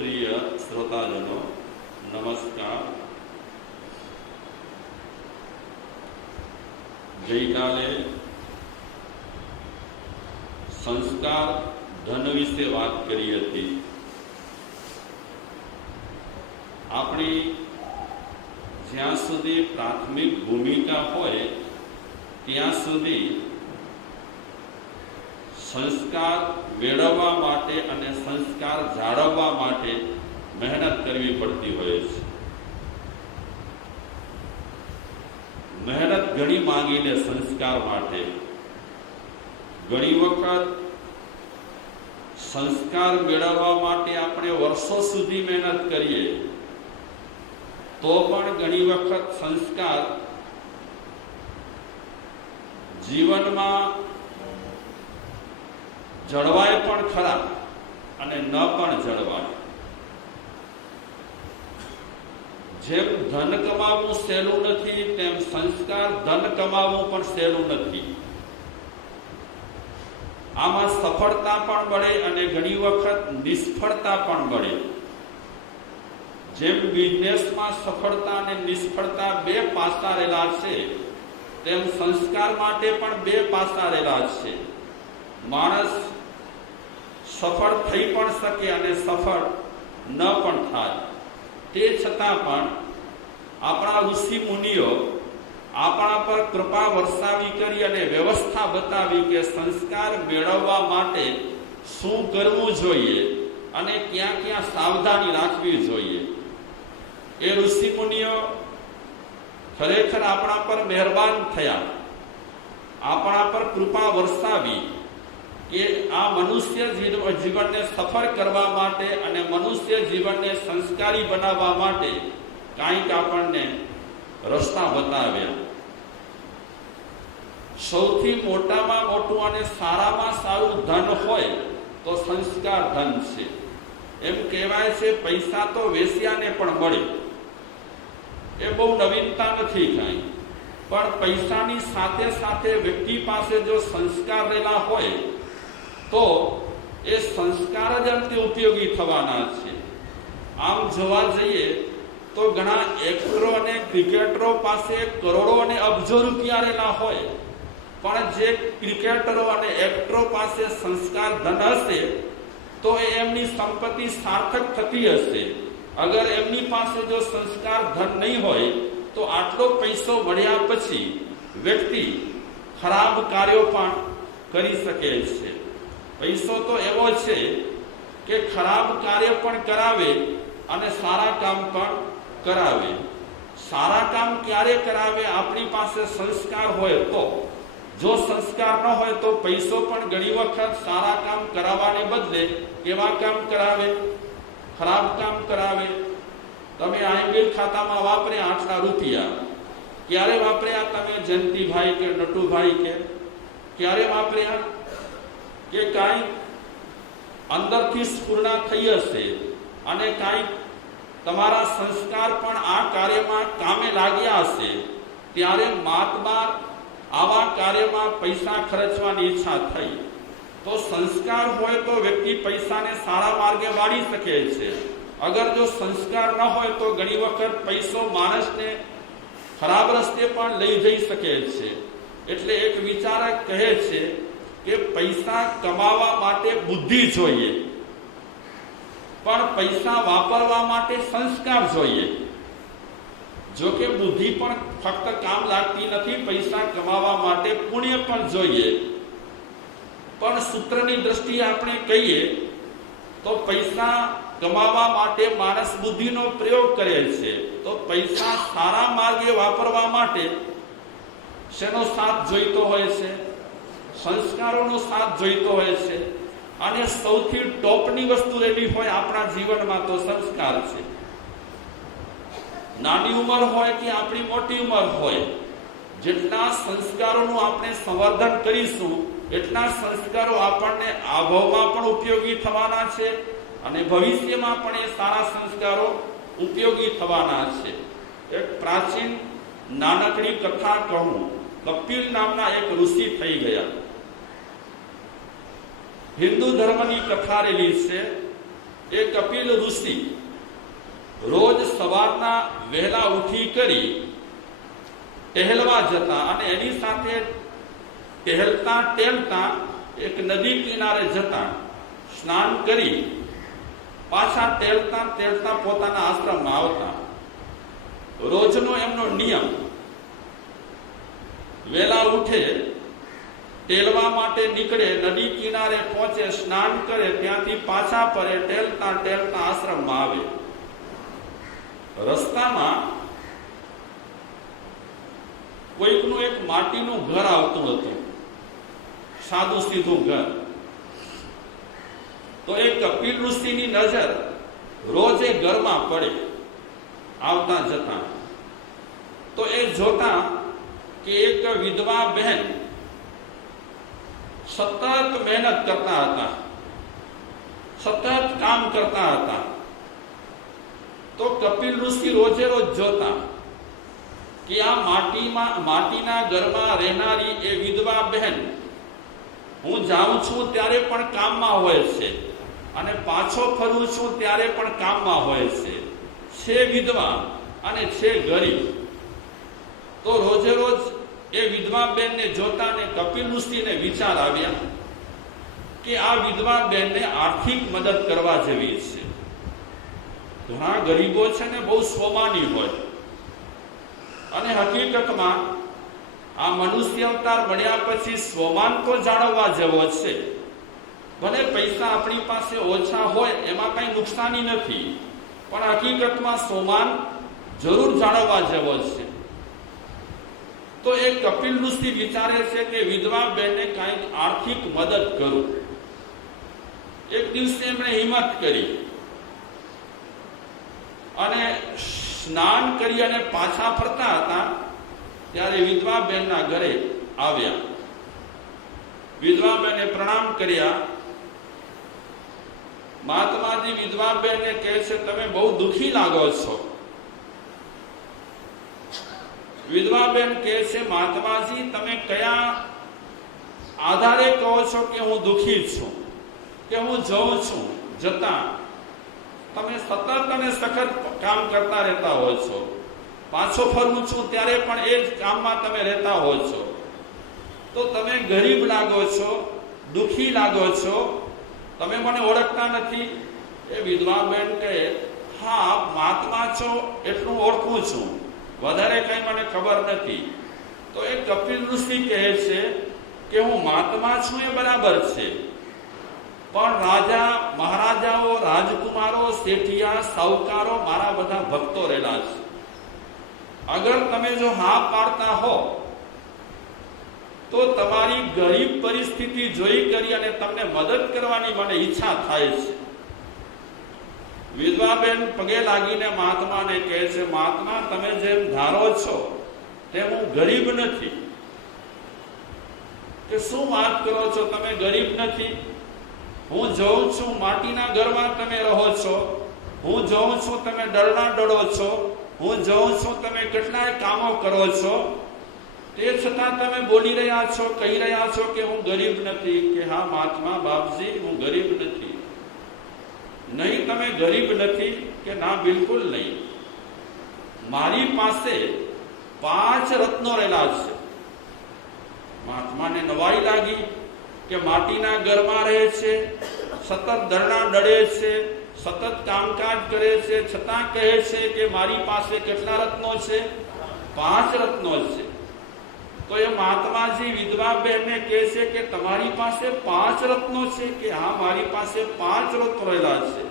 प्रिय श्रोताजनों नमस्कार। गईकाले संस्कार धन विषे बात करी हती। आपणी ज्यां सुधी प्राथमिक भूमिका होय त्यां सुधी संस्कार मेळववा माटे अने संस्कार जाळववा माटे मेहनत करवी पड़ती होय छे। मेहनत घणी मांगीने संस्कार माटे घणी वखत संस्कार मेळववा माटे आपणे वर्षो सुधी मेहनत करीए तो पण घणी वखत संस्कार जीवनमां जळवाय पण खरा अने न पण जळवाय। जेम धन कमावવું સહેલું નથી તેમ સંસ્કાર ધન કમાવવું પણ સહેલું નથી। આમાં સફળતા પણ મળે અને ઘણી વખત નિષ્ફળતા પણ મળે। જેમ બિઝનેસમાં સફળતા અને નિષ્ફળતા બે પાસા રહેલા છે તેમ સંસ્કાર માટે પણ બે પાસા રહેલા છે। માણસ सफल थई पण सके अने सफल न पण थाय। ते छतां पण आपणा ऋषि मुनिओ आपणा पर कृपा वर्षावी करी अने व्यवस्था बतावी के संस्कार मेळववा माटे शुं करवुं जोईए अने क्यां सावधानी राखवी जोईए। ए ऋषि मुनिओ खरेखर आपणा पर मेहरबान थया, आपणा पर कृपा वर्षावी કે આ મનુષ્ય જીવનને સફળ કરવા માટે અને મનુષ્ય જીવનને સંસ્કારી બનાવવા માટે કાંઈક આપણને રસ્તા બતાવ્યા। સૌથી મોટામાં મોટું અને સારામાં સારું ધન હોય તો સંસ્કાર ધન છે। એમ કહેવાય છે પૈસા તો વેશ્યાને પણ મળે, એ બહુ નવીનતા નથી કાંઈ, પણ પૈસાની સાથે સાથે વ્યક્તિ પાસે જો સંસ્કાર રહેલા હોય तो ए संस्कार ज अंते उपयोगी थवाना छे। आम जोवा जईए तो घणा एक्टरो अने क्रिकेटरो पासे करोड़ो अने अबजो रूपिया रहेला होय, पण जे क्रिकेटरो अने एक्टरो पासे संस्कार धन हशे तो एमनी संपत्ति सार्थक थती हशे। अगर एमनी पासे जो संस्कार धन नहीं होय तो आटलो पैसो मळ्या पछी व्यक्ति खराब कार्यो पण करी सके छे। पैसो तो एवो छे के खराब कार्य पण करावे अने सारा काम पण करावे। सारा काम क्यारे करावे? आपणी पासे संस्कार होय तो। जो संस्कार न होय तो पैसो पण घणी वखत सारा काम करावाने बदले केवा काम करावे? खराब काम करावे। तमे आईबील खातामां वापरे 8 રૂપિયા, क्यारे वापर्या तमे जयंती भाई के नटू भाई के? क्यारे वापर्या? કે કાંઈ અંદરથી સ્ફૂર્ણા થઈ હશે અને કાંઈ તમારા સંસ્કાર પણ આ કાર્યમાં કામે લાગ્યા હશે, ત્યારે માતબાર આવા કાર્યમાં પૈસા ખર્ચવાની ઈચ્છા થઈ। તો સંસ્કાર હોય તો વ્યક્તિ પૈસાને સારા માર્ગે વાળી શકે છે। અગર જો સંસ્કાર ન હોય તો ઘણી વખત પૈસો માણસને ખરાબ રસ્તે પણ લઈ જઈ શકે છે। એટલે એક વિચારક કહે છે કે પૈસા કમાવા માટે બુદ્ધિ જોઈએ પણ પૈસા વાપરવા માટે સંસ્કાર જોઈએ। જો કે બુદ્ધિ પણ ફક્ત કામ લાગતી નથી, પૈસા કમાવા માટે પુણ્ય પણ જોઈએ। પણ સૂત્રની દ્રષ્ટિએ આપણે કહીએ તો પૈસા કમાવા માટે માણસ બુદ્ધિનો પ્રયોગ કરે છે। તો પૈસા સારા માર્ગે વાપરવા માટે શેનો સાથ જોઈતો હોય છે? संस्कारों साथ जोईतो होय छे। अने सौथी टॉपनी वस्तु रेडी होय आपणा जीवनमां तो संस्कार छे। नानी उमर होय कि आपणी मोटी उमर होय, जेटला संस्कारोनुं आपणे संवर्धन करीशुं एटला संस्कारो आपणने आभवमां पण उपयोगी थवाना छे अने भविष्यमां पण ए सारा संस्कारो उपयोगी थवाना छे। एक प्राचीन नानकड़ी कथा कहूं। कपिल नामना एक ऋषि थई गया। हिंदू धर्म की कथा रेली से એ કપિલ ઋષિ રોજ સવારના વહેલા ઉઠી કરી ટહેલવા જતા અને એની સાથે ટહેલતા ટેલતા એક નદી કિનારે જતા સ્નાન કરી પાછા ટેલતા ટેલતા પોતાના આશ્રમમાં આવતા. રોજનો એમનો નિયમ, વેલા ઉઠે, ટેલવા માટે નીકળે, નદી કિનારે પહોંચે, સ્નાન કરે, ત્યાંથી પાછા ફરે, ટેલતા ટેલતા આશ્રમમાં આવે. રસ્તામાં કોઈકનું એક માટીનું ઘર આવતું હતું, સાદું સીધું ઘર. તો એ કપિલ ઋષિની નજર રોજ એ ઘરમાં પડે આવતા જતા. તો એ જોતા કે એક વિધવા બહેન સતત મહેનત કરતા હતા, સતત કામ કરતા હતા. તો કપિલ ઋષિ રોજે રોજ જોતા કે આ માટીના ઘરમાં રહેનારી એ વિધવા બહેન, હું જાઉં છું ત્યારે પણ કામમાં હોય છે અને પાછો ફરું છું ત્યારે પણ કામમાં હોય છે વિધવા અને છે ગરીબ. તો રોજે રોજ એ વિધવા બેનને જોતા ને કપિલ ઋષિને વિચાર આવ્યા કે આ વિધવા બેનને આર્થિક મદદ કરવા જેવી છે. ઘણા ગરીબો છે ને બહુ સ્વમાની હોય, અને હકીકતમાં આ મનુષ્ય અવતાર મળ્યા પછી સ્વમાન તો જાળવવા જેવો છે. ભલે પૈસા આપણી પાસે ઓછા હોય એમાં કઈ નુકસાની નથી, પણ હકીકતમાં સ્વમાન જરૂર જાળવવા જેવો છે. તો એ કપિલ ઋષિ વિચારે છે કે વિધવા બેનને કંઈક આર્થિક મદદ કરું. એક દિવસે એમણે હિંમત કરી અને સ્નાન કરી અને પાછા ફરતા હતા ત્યારે વિધવા બેનના ઘરે આવ્યા. વિધવા બેને પ્રણામ કર્યા. મહાત્માજી વિધવા બેનને કહે છે, તમે બહુ દુઃખી લાગો છો. વિધવા બેન કહે છે, મહાત્માજી તમે કયા આધારે કહો છો કે હું દુઃખી છું, કે હું જઉં છું, જતા તમે સતત અને સખત કામ કરતા રહેતા હો છો, પાછો ફરું છું ત્યારે પણ એ જ કામમાં તમે રહેતા હો છો, તો તમે ગરીબ લાગો છો, દુઃખી લાગો છો, તમે મને ઓળખતા નથી. એ વિધવા બેન કહે, હા મહાત્મા છો એટલું ઓળખું છું, વધારે કઈ મને ખબર નથી. તો એ કપિલ ઋષિ કહે છે કે હું મહાત્મા છું એ બરાબર છે, પણ રાજા મહારાજાઓ, રાજકુમારો, શેઠિયા, સાહુકારો મારા બધા ભક્તો રહેલા છે. અગર તમે જો હા પાડતા હો તો તમારી ગરીબ પરિસ્થિતિ જોઈ કરી અને તમને મદદ કરવાની મને ઈચ્છા થાય છે. વિધવાબેન પગે લાગીને મહાત્માને કહે છે, મહાત્મા તમે જેમ ધારો છો તેમ હું ગરીબ નથી. કે શું વાત કરો છો, તમે ગરીબ નથી? હું જોઉં છું માટીના ઘરમાં તમે રહો છો, હું જોઉં છું તમે ડરણા ડળો છો, હું જોઉં છું તમે કેટલાય કામો કરો છો, તે છતાં તમે બોલી રહ્યા છો, કહી રહ્યા છો કે હું ગરીબ નથી. કે હા મહાત્મા બાપજી હું ગરીબ નથી. નહીં તમે ગરીબ નથી? કે ના બિલકુલ નહીં. મારી પાસે 5 રત્નો રહેલા છે. મહાત્માને નવાઈ લાગી કે માટીના ઘરમાં રહે છે, સતત દરણા ડળે છે, સતત કામકાજ કરે છે, છતાં કહે છે કે મારી પાસે કેટલા રત્નો છે? 5 રત્નો છે. તો એ મહાત્માજી વિધવા બહેનને કહે છે કે તમારી પાસે 5 રત્નો છે? કે હા મારી પાસે 5 રત્નો રહેલા છે.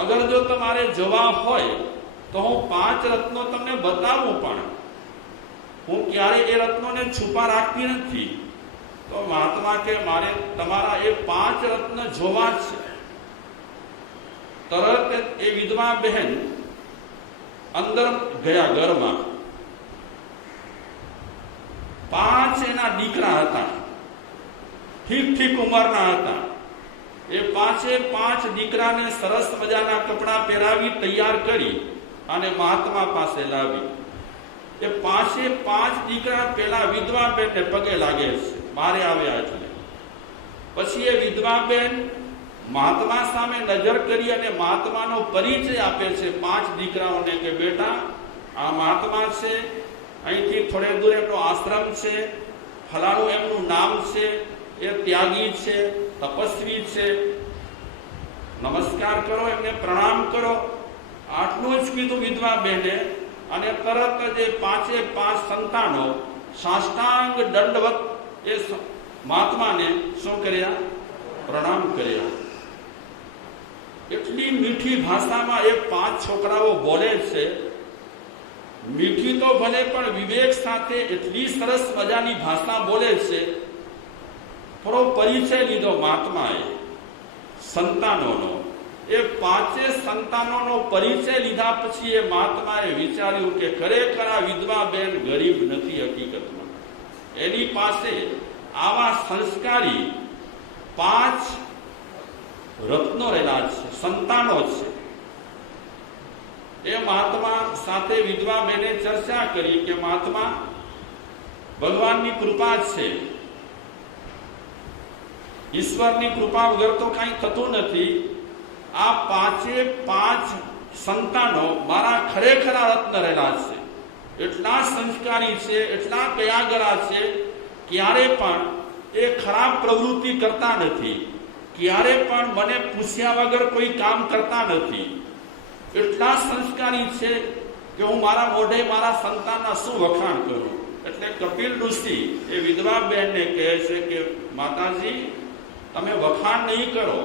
અગર જો તમારે જવાબ હોય તો હું 5 રત્નો તમને બતાવું, પણ હું ક્યારે એ રત્નોને છુપા રાખતી નથી. તો મહાત્મા કે મારે તમારા એ 5 રત્ન જોવા છે. તરત એ વિધવા બહેન અંદર ગયા ઘરમાં. 5 એના દીકરા હતા, ઠીક ઠીક ઉંમરના હતા. એ 5 દીકરાને સરસ મજાના કપડાં પહેરાવી તૈયાર કરી અને મહાત્મા પાસે લાવી. એ 5 દીકરા પેલા વિધવા બેનને પગે લાગે છે, મારે આવ્યા એટલે. પછી એ વિધવા બેન મહાત્મા સામે નજર કરી અને મહાત્માનો પરિચય આપે છે 5 દીકરાઓને કે બેટા આ મહાત્મા છે, અહીંથી થોડે દૂર એમનો આશ્રમ છે, ફલાણું એમનું નામ છે, એ ત્યાગી છે, તપસ્વી છે, નમસ્કાર કરો, એમને પ્રણામ કરો. આટલું જ કીધું વિધવા બેને અને તરત જ એ 5 સંતાનો સાષ્ટાંગ દંડવત એ મહાત્માને શું કર્યા? પ્રણામ કર્યા. એટલી મીઠી ભાષામાં એ 5 છોકરાઓ બોલે છે. મીઠી તો ભલે પણ વિવેક સાથે એટલી સરસ મજાની ભાષા બોલે છે. થોડો પરિચય લીધો મહાત્માએ સંતાનોનો. એ 5 સંતાનોનો પરિચય લીધા પછી એ મહાત્માએ વિચાર્યું કે ખરેખર આ વિધવા બેન ગરીબ નથી. હકીકતમાં એની પાસે આવા સંસ્કારી 5 રત્નો રહેલા છે, સંતાનો છે. એ મહાત્મા સાથે વિધવા બેને ચર્ચા કરી કે મહાત્મા ભગવાનની કૃપા છે, ઈશ્વરની કૃપા વગર તો કંઈ થતું નથી. આ 5 સંતાનો મારા ખરેખર રત્ન રહેલા છે, એટલા સંસ્કારી છે, એટલા કયાગરા છે, ક્યારે પણ એ ખરાબ પ્રવૃત્તિ કરતા નથી, ક્યારે પણ મને પૂછ્યા વગર કોઈ કામ કરતા નથી. એટલા સંસ્કારી છે કે હું મારા મોઢે મારા સંતાનના શું વખાણ કરું. એટલે કપિલ ઋષિ એ વિધવા બહેનને કહે છે કે માતાજી તમે વખાણ નહીં કરો,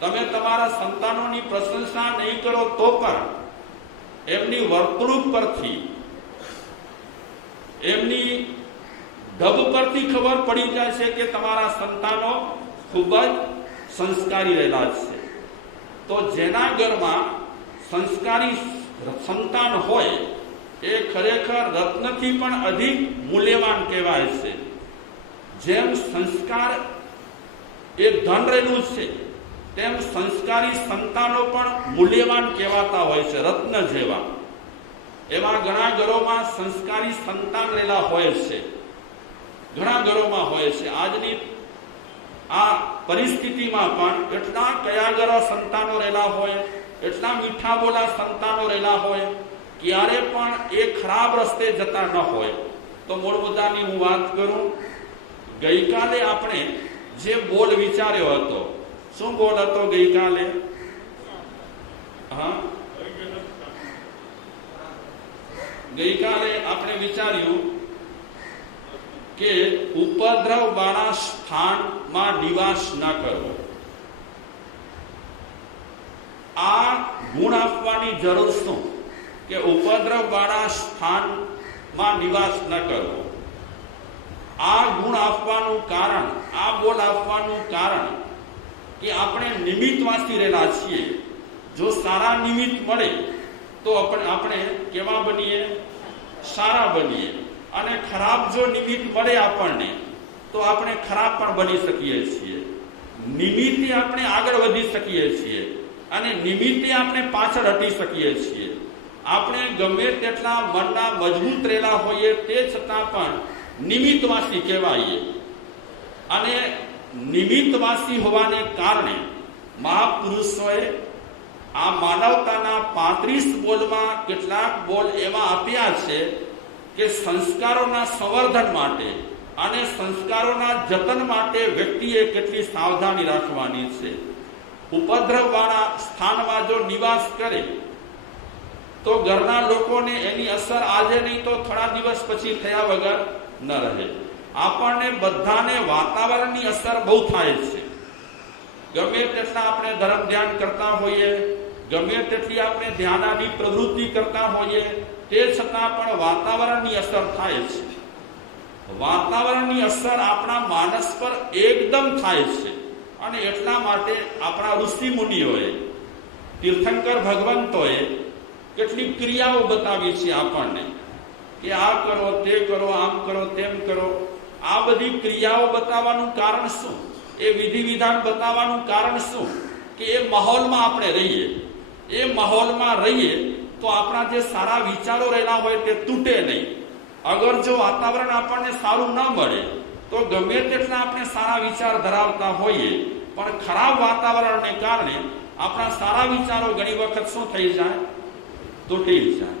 તમે તમારા સંતાનોની પ્રશંસા નહીં કરો તો પણ એમની વર્તણૂક પરથી, એમની ઢબ પરથી ખબર પડી જાય છે કે તમારા સંતાનો ખૂબ જ સંસ્કારી રહેલા છે. તો જેના ઘરમાં સંસ્કારી સંતાન હોય એ ખરેખર રત્નથી પણ અધિક મૂલ્યવાન કહેવાય છે. જેમ સંસ્કાર એ ધન રહેલું છે તેમ સંસ્કારી સંતાનો પણ મૂલ્યવાન કહેવાતા હોય છે, રત્ન જેવા. એવા ઘણા ઘરોમાં સંસ્કારી સંતાન રહેલા હોય છે, ઘણા ઘરોમાં હોય છે. આજની આ પરિસ્થિતિમાં પણ એટલા કયાગરા સંતાનો રહેલા હોય, એટલા મીઠા બોલા સંતાનો રહેલા હોય, ક્યારે પણ એ ખરાબ રસ્તે જતા ન હોય. તો મૂળ મુદ્દાની હું વાત કરું. ગઈકાલે આપણે જે બોલ વિચાર્યો હતો, શું બોલ હતો ગઈકાલે? હા, ગઈકાલે આપણે વિચાર્યું કે ઉપદ્રવ વાળા સ્થાનમાં નિવાસ ન કરવો. આ ગુણ આપવાની જરૂર શું કે ઉપદ્રવ વાળા સ્થાનમાં નિવાસ ન કરવો. આ ગુણ આપવાનું કારણ, આ બોલ આપવાનું કારણ કે આપણે નિમિત્તવાસી રહેલા છીએ. જો સારા નિમિત્ત મળે તો આપણે કેવા બનીએ? સારા બનીએ. અને ખરાબ જો નિમિત્ત મળે આપણને તો આપણે ખરાબ પણ બની શકીએ છીએ. નિમિત્તે આપણે આગળ વધી શકીએ છીએ અને નિમિત્તે આપણે પાછળ હટી શકીએ છીએ. આપણે ગમે તેટલા મનના મજબૂત રહેલા હોઈએ તે છતાં પણ નિમિત્તવાસી કહેવાઈએ. અને નિમિત્તવાસી હોવાને કારણે મહાપુરુષોએ આ માનવતાના 35 બોલમાં કેટલાક બોલ એવા આપ્યા છે કે સંસ્કારોના સંવર્ધન માટે અને સંસ્કારોના જતન માટે વ્યક્તિએ કેટલી સાવધાની રાખવાની છે. ઉપદ્રવવાળા સ્થાનમાં જો નિવાસ કરે તો ઘરના લોકોને એની અસર આજે નહીં તો થોડા દિવસ પછી થયા વગર ન રહે. આપણને બધાને વાતાવરણની અસર બહુ થાય છે. ગમે તેટલા આપણે ધર્મ ધ્યાન કરતા હોઈએ, ગમે તેટલી આપણે ધ્યાનાની પ્રવૃત્તિ કરતા હોઈએ, તે છતાં પણ વાતાવરણની અસર થાય છે. વાતાવરણની અસર આપણા માનસ પર એકદમ થાય છે. અને એટલા માટે આપણા ઋષિ મુનિઓએ, તીર્થંકર ભગવંતોએ કેટલીક ક્રિયાઓ બતાવી છે આપણને કે આ કરો, તે કરો, આમ કરો, તેમ કરો. આ બધી ક્રિયાઓ બતાવવાનું કારણ શું? એ વિધિ વિધાન બતાવવાનું કારણ શું? કે એ માહોલમાં આપણે રહીએ. એ માહોલમાં રહીએ તો આપણા જે સારા વિચારો રહેલા હોય તે તૂટે નહીં. અગર જો વાતાવરણ આપણને સારું ન મળે તો ગમે તેટલા આપણે સારા વિચાર ધરાવતા હોઈએ પણ ખરાબ વાતાવરણને કારણે આપણા સારા વિચારો ઘણી વખત શું થઈ જાય, તૂટી જાય.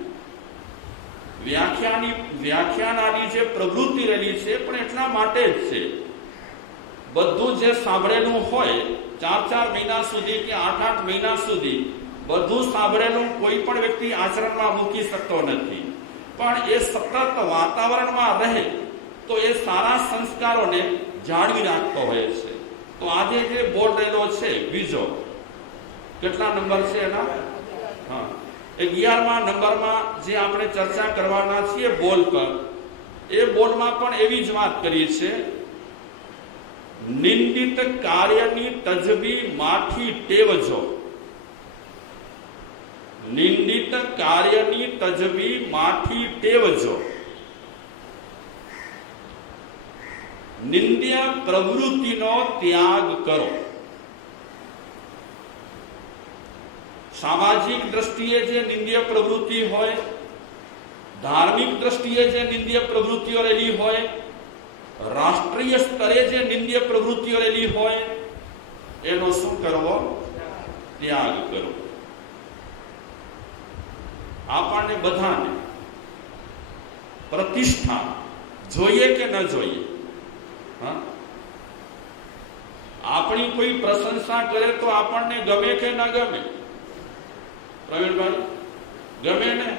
વ્યાખ્યાનાની જે પ્રવૃત્તિ રહેલી છે પણ એટલા માટે જ છે. બધું જે સાંભળેલું હોય 4 મહિના સુધી કે 8 મહિના સુધી બધું સાંભળેલું કોઈ પણ વ્યક્તિ આચરણમાં મૂકી શકતો નથી. પણ એ સતત વાતાવરણમાં રહે તો એ સારા સંસ્કારોને જાળવી રાખતો હોય છે. તો આજે જે બોર્ડ રહેલો છે બીજો, કેટલા નંબર છે એના? હા, 11મા નંબરમાં જે આપણે ચર્ચા કરવાના છીએ બોલ પર, એ બોલમાં પણ એવી જ વાત કરી છે. નિંદિત કાર્યની તજબી માઠી ટેવજો. નિંદિત કાર્યની તજબી માઠી ટેવજો. નિંદ્ય પ્રવૃત્તિનો ત્યાગ કરો. સામાજિક દ્રષ્ટિએ જે નિંદ્ય પ્રવૃત્તિ હોય, ધાર્મિક દ્રષ્ટિએ જે નિંદ્ય પ્રવૃત્તિઓ રહેલી હોય, રાષ્ટ્રીય સ્તરે જે નિંદ્ય પ્રવૃત્તિઓ રહેલી હોય, એનો શું કરવો? ત્યાગ કરો. આપણને બધાને પ્રતિષ્ઠા જોઈએ કે ન જોઈએ? હા, આપણી કોઈ પ્રશંસા કરે તો આપણને ગમે કે ન ગમે? પ્રવીણભાઈ, ગમે ને?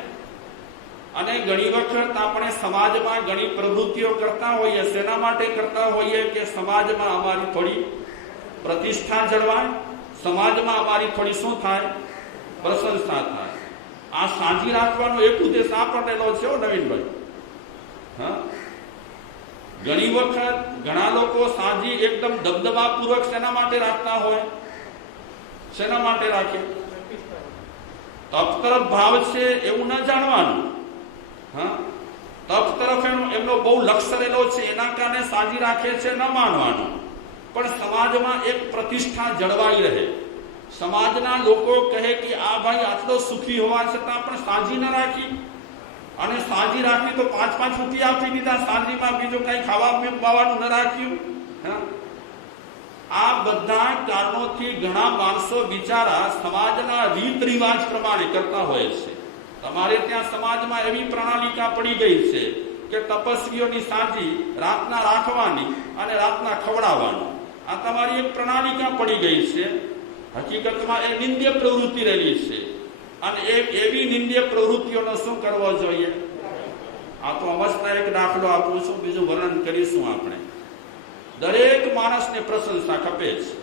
અને ઘણી વખત આપણે સમાજમાં ઘણી પ્રવૃત્તિઓ કરતા હોઈએ. શેના માટે કરતા હોઈએ? કે સમાજમાં અમારી થોડી પ્રતિષ્ઠા જળવાય, સમાજમાં અમારી થોડી શું થાય? પ્રશંસા થાય. આ સાંજી રાખવાનો એક ઉદ્દેશ આપણને છે નવીનભાઈ. હા, ઘણી વખત ઘણા લોકો સાંજી એકદમ દબદબાપૂર્વક શેના માટે રાખતા હોય? શેના માટે રાખે? તપ તરફ ભાવ છે એવું ન જાણવાનું. હા, તપ તરફ એમનો બહુ લક્ષ્ય રહેલો છે, એના કારણે સાંજી રાખે છે ન માનવાનું. પણ સમાજમાં એક પ્રતિષ્ઠા જળવાઈ રહે. સમાજના લોકો કહે કે આ ભાઈ આટલો સુખી હોવા છતાં પણ સાંજી ન રાખી, અને સાંજી રાખી તો 5 રૂપિયા આપી દીધા, સાંજીમાં બીજું કઈ ખાવા બાવાનું ન રાખ્યું. આ બધા કારણોથી ઘણા માણસો બિચારા સમાજના રીત રિવાજ પ્રમાણે કરતા હોય છે. તમારે ત્યાં સમાજમાં એવી પ્રણાલિકા પડી ગઈ છે કે તપસ્વીઓની સાંજી રાતના રાખવાની અને રાતના ખવડાવવાનું. આ તમારી એક પ્રણાલિકા પડી ગઈ છે. હકીકતમાં એ નિંદ્ય પ્રવૃત્તિ રહેલી છે. અને એવી નિંદ્ય પ્રવૃત્તિઓનો શું કરવો જોઈએ? આ તો અવસ્થા એક દાખલો આપું છું, બીજું વર્ણન કરીશું આપણે. દરેક માણસને પ્રશંસા ખપે છે.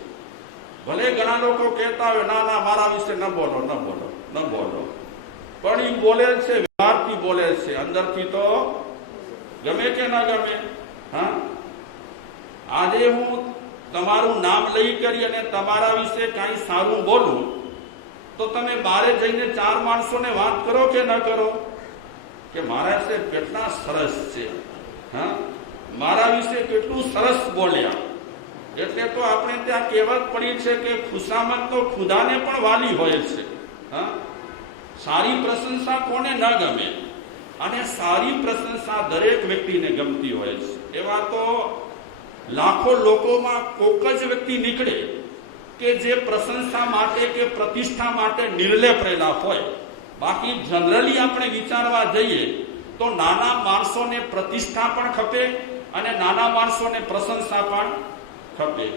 ભલે ઘણા લોકો કહેતા હોય ના ના મારા વિશે ન બોલો, ન બોલો, ન બોલો, પણ એ બોલે છે, વ્યવહારથી બોલે છે, અંદરથી તો ગમે કે ના ગમે. હા, આજે હું તમારું નામ લઈ કરી અને તમારા વિશે કાંઈ સારું બોલું તો તમે બારે જઈને 4 માણસોને વાત કરો કે ન કરો કે મારા વિશે કેટલા સરસ છે, હા, મારા વિશે કેટલું સરસ બોલ્યા. એટલે તો આપણે ત્યાં કહેવત પડી છે કે ખુશામત તો ખુદાને પણ વાલી હોય છે. હા, સારી પ્રશંસા કોને ન ગમે? અને સારી પ્રશંસા દરેક વ્યક્તિને ગમતી હોય છે. એવા તો લાખો લોકોમાં કોક જ વ્યક્તિ નીકળે કે જે પ્રશંસા માટે કે પ્રતિષ્ઠા માટે નિર્લેપ રહેલા હોય. બાકી જનરલી આપણે વિચારવા જઈએ તો નાના માણસોને પ્રતિષ્ઠા પણ ખપે અને નાના માણસોને પ્રશંસા પણ ખપે.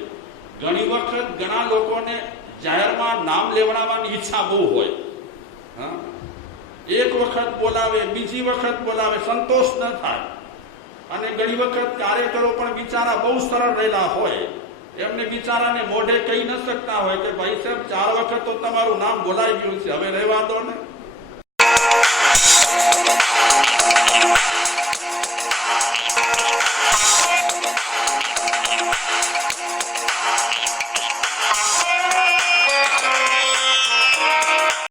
ઘણી વખત ઘણા લોકોને જાહેરમાં નામ લેવડાવવાની ઈચ્છા બહુ હોય. હા, એક વખત બોલાવે, બીજી વખત બોલાવે, સંતોષ ન થાય. અને ઘણી વખત કાર્યકરો પણ બિચારા બહુ સરળ રહેલા હોય. એમને બિચારાને મોઢે કહી ન શકતા હોય કે ભાઈ સાહેબ 4 વખત તો તમારું નામ બોલાઈ ગયું છે, હવે રહેવા દો ને.